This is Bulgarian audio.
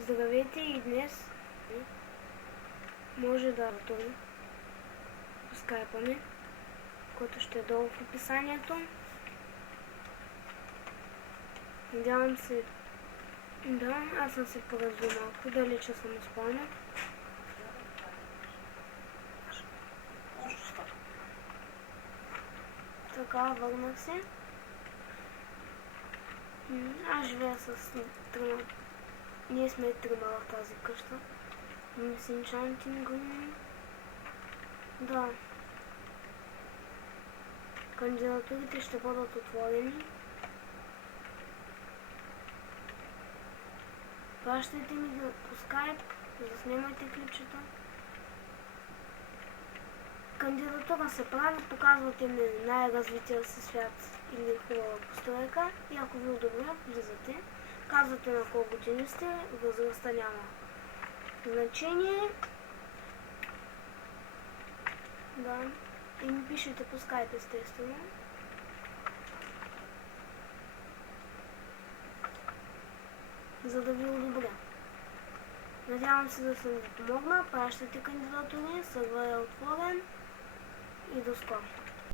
Здравейте и днес може да работим по скайпа ми, който ще е долу в описанието. Надявам се, да, аз съм се поразил малко, далече съм изпълнен. Така, върнах се. Аз живея с трима. Ние сме трима в тази къща. С Enchanting. Да. Кандидатурите ще бъдат отворени. Пращайте ми по скайп, заснемайте клипчета. Кандидатура се прави, показвате ми най-развития си свят или хубава постройка и ако ви одобрят, влизате. Казвате на колко години сте, възрастта няма значение. Да. И ми пишете по скайп, естествено. За да ви одобря. Надявам се да съм ви помогна. Пращайте кандидатури, сървърът е отворен и до скоро.